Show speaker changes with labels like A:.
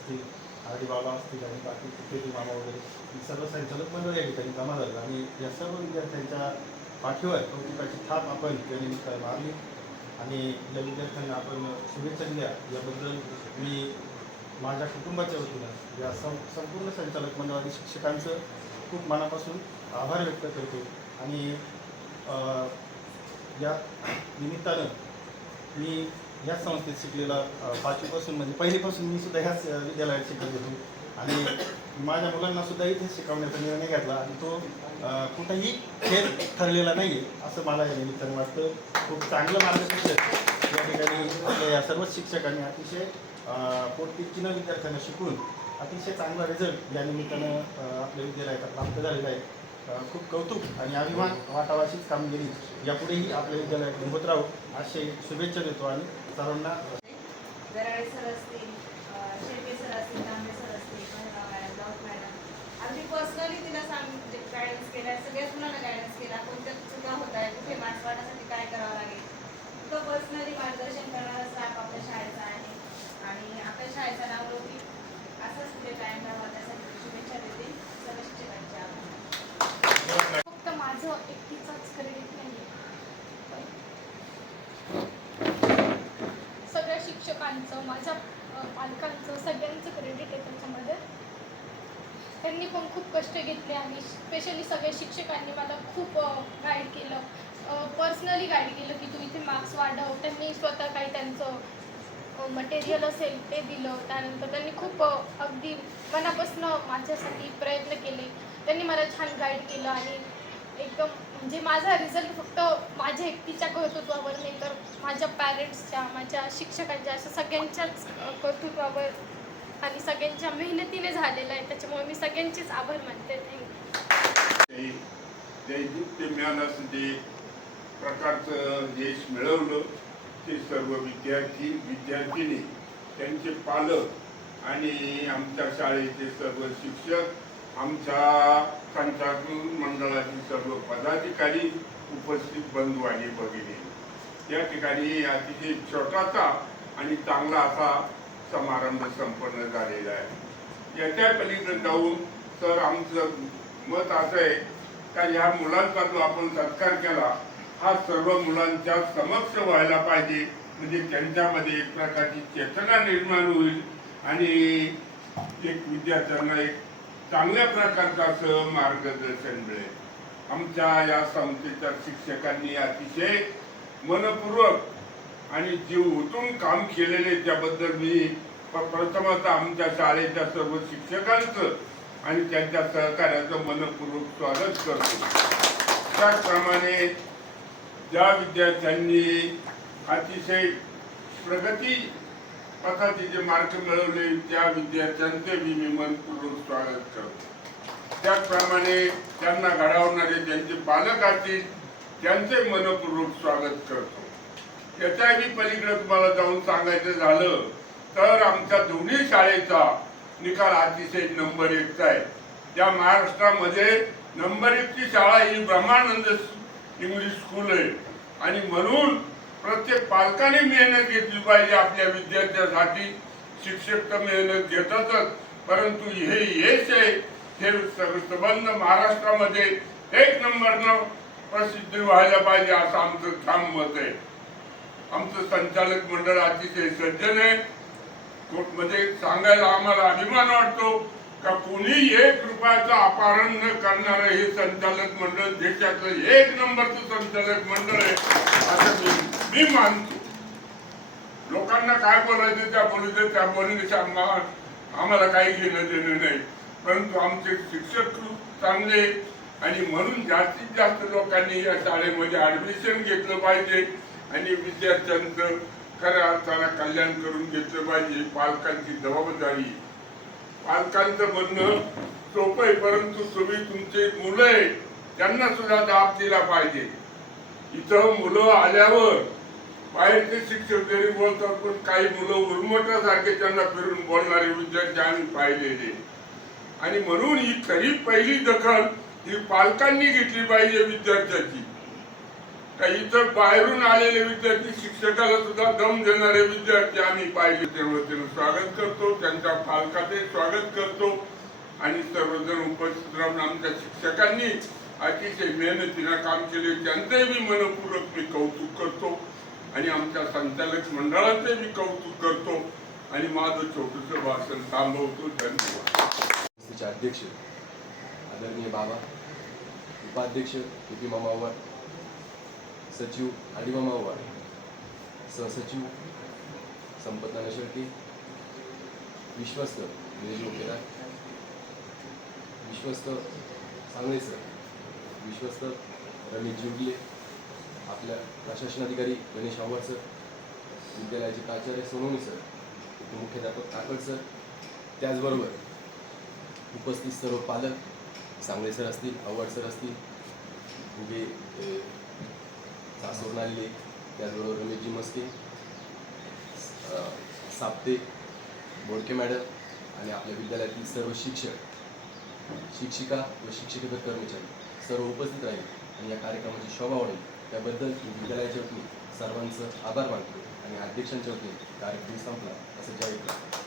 A: असतील आर बाबा असतील आणि बाकी कुठेही मामा वगैरे ही सर्व संचालक मंडळ या ठिकाणी जमा झालं आणि या सर्व विद्यार्थ्यांच्या पाठीवर कौतुकाची थाप आपण या निमित्तानं मारली. आणि या विद्यार्थ्यांना आपण शुभेच्छा दिल्या. याबद्दल मी माझ्या कुटुंबाच्या वतीनं या सं संपूर्ण संचालक मंडळ आणि शिक्षकांचं खूप मनापासून आभार व्यक्त करतो. आणि या निमित्तानं मी ह्याच संस्थेत शिकलेला पाचवीपासून म्हणजे पहिलीपासून मी सुद्धा ह्याच विद्यालयात शिकत होतो. आणि माझ्या मुलांना सुद्धा इथेच शिकवण्याचा निर्णय घेतला. आणि तो कुठंही खेळ ठरलेला नाही आहे असं मला या निमित्तानं वाटतं. खूप चांगलं मार्गदर्शक या ठिकाणी या सर्वच शिक्षकांनी अतिशय अ, विद्यार्थ्यांना शिकून अतिशय चांगला रिझल्ट या निमित्तानं आपल्या विद्यालयाचा प्राप्त झालेला आहे. खूप कौतुक आणि अभिमान वाटावाशीच कामगिरी यापुढेही आपल्या विद्यालयात होत राहू असे शुभेच्छा देतो आणि सर्वांना
B: सर असतील सर असतील तांबे सर असतील मॅडम अगदी पर्सनली तिला सांग म्हणजे गायडन्स केला सगळ्याच मुलांना गायडन्स केला कोणत्या चुका होत आहे कुठे मार्क्स वाढण्यासाठी काय करावं लागेल तो पर्सनली मार्गदर्शन करणारा स्टाफ आपल्या शाळेचा आहे आणि आपल्या शाळेचा नावलौकी असंच पुढे कायम राहावा त्यासाठी शुभेच्छा देते सर्व शिक्षकांच्या आभार
C: फक्त माझं एकटीचाच क्रेडिट नाही सगळ्या शिक्षकांचं माझ्या पालकांचं सगळ्यांचं क्रेडिट आहे त्याच्यामध्ये. त्यांनी पण खूप कष्ट घेतले आणि स्पेशली सगळ्या शिक्षकांनी मला खूप गाईड केलं. पर्सनली गाईड केलं की तू इथे मार्क्स वाढव. त्यांनी स्वतः काही त्यांचं मटेरियल असेल ते दिलं. त्यानंतर त्यांनी खूप अगदी मनापासून माझ्यासाठी प्रयत्न केले. त्यांनी मला छान गाईड केलं आणि एकदम म्हणजे माझा रिझल्ट फक्त माझ्या एकटीच्या कर्तृत्वावर नाही तर माझ्या पॅरेंट्सच्या माझ्या शिक्षकांच्या अशा सगळ्यांच्याच कर्तृत्वावर आणि सगळ्यांच्या मेहनतीने झालेलं आहे त्याच्यामुळे मी सगळ्यांचेच आभार मानते. थँक्यू
D: ते जे प्रकारचं यश मिळवलं ते सर्व विद्यार्थी विद्यार्थिनी त्यांचे पालक आणि आमच्या शाळेचे सर्व शिक्षक आमच्या संचालक मंडळातील सर्व पदाधिकारी उपस्थित बंधू आणि भगिनी. या ठिकाणी अतिशय छोटासा आणि चांगला असा समारंभ संपन्न झालेला आहे. याच्या पलीकडे जाऊन तर आमचं मत असं आहे का ह्या मुलांचा जो आपण सत्कार केला हा सर्व मुलांच्या समक्ष व्हायला पाहिजे. म्हणजे त्यांच्यामध्ये एक प्रकारची चेतना निर्माण होईल आणि एक विद्यार्थ्यांना एक चांगल्या प्रकारचं असं मार्गदर्शन मिळेल. आमच्या या संस्थेच्या शिक्षकांनी अतिशय मनपूर्वक आणि जीव ओतून काम केलेले त्याबद्दल मी प- आमच्या शाळेच्या सर्व शिक्षकांचं आणि त्यांच्या सहकार्याचं मनपूर्वक स्वागत करतो. त्याचप्रमाणे ज्या विद्यार्थ्यांनी अतिशय प्रगती पथाचे जे मार्क मिळवले त्या विद्यार्थ्यांचे मी मी मनपूर्वक स्वागत करतो. त्याचप्रमाणे त्यांना घडवणारे ज्यांचे पालक असतील त्यांचे मनपूर्वक स्वागत करतो. त्याच्याही पलीकडे तुम्हाला जाऊन सांगायचं झालं तर आमच्या दोन्ही शाळेचा निकाल अतिशय नंबर एकचा आहे. त्या महाराष्ट्रामध्ये नंबर एकची शाळा ही ब्रह्मानंद इंग्लिश स्कूल आहे. आणि म्हणून प्रत्येक पालकाने मेहनत घेतली पाहिजे आपल्या विद्यार्थ्यासाठी. शिक्षक तर मेहनत घेतातच परंतु हे यश आहे हे संबंध महाराष्ट्रामध्ये एक नंबरनं प्रसिद्धी व्हायला पाहिजे असं आमचं ठाम मत आहे. आमचं संचालक मंडळ अतिशय सज्जन आहे. कोर्टमध्ये म्हणजे सांगायला आम्हाला अभिमान वाटतो. का कोणी एक रुपयाचं अपहरण न करणार हे संचालक मंडळ देशातलं एक नंबरचं संचालक मंडळ आहे असं मी मानतो. लोकांना काय बोलायचं त्या बोलू दे त्या बोलण्याच्या आम्हाला काही घेणं देणं नाही. परंतु आमचे शिक्षक खूप चांगले आणि म्हणून जास्तीत जास्त लोकांनी या शाळेमध्ये ऍडमिशन घेतलं पाहिजे. आणि विद्यार्थ्यांचं खऱ्या अर्थाला कल्याण करून घेतलं पाहिजे. पालकांची जबाबदारी पालकांचं म्हणणं सोपं आहे परंतु तुम्ही तुमचे मुलं आहे त्यांना सुद्धा दाब दिला पाहिजे. इथं मुलं आल्यावर बाहेरचे शिक्षक जरी बोलतात पण काही मुलं उर्मटासारखे त्यांना फिरून बोलणारे विद्यार्थी आम्ही पाहिलेले. आणि म्हणून ही खरी पहिली दखल ही पालकांनी घेतली पाहिजे विद्यार्थ्याची. काही तर बाहेरून आलेले विद्यार्थी शिक्षकाला सुद्धा दम देणारे विद्यार्थी आम्ही पाहिजे तेव्हा स्वागत करतो. त्यांच्या पालकाचे स्वागत करतो. आणि सर्वजण उपस्थित राहून आमच्या शिक्षकांनी अतिशय मेहनतीनं काम केले. त्यांचंही मी मनपूर्वक मी कौतुक करतो. आणि आमच्या संचालक मंडळाचे मी कौतुक करतो. आणि माझं छोटस भाषण थांबवतो. धन्यवाद.
E: अध्यक्ष आदरणीय बाबा उपाध्यक्ष मामावर सचिव आडी मामावर सहसचिव संपत्ता शेळके. विश्वस्त निलेश मुकेदार विश्वस्त सांगळे सर. विश्वस्त रमेश जुगले. आपल्या प्रशासनाधिकारी गणेश आव्हाड सर. विद्यालयाचे प्राचार्य सोनवणी सर. उपमुख्याध्यापक काकड सर. त्याचबरोबर उपस्थित सर्व पालक सांगळे सर असतील आव्हाड सर असतील उभे सासवरून लेख त्याचबरोबर रमेशजी मस्के साप्ते बोडके मॅडम आणि आपल्या विद्यालयातील सर्व शिक्षक शिक्षिका व शिक्षकेतर कर्मचारी सर्व उपस्थित राहील आणि या कार्यक्रमाची शोभा वाढेल त्याबद्दल मी विद्यालयाच्या वतीने सर्वांचं आभार मानतो आणि अध्यक्षांच्या वतीने कार्यक्रम संपला असं जाहीर करतो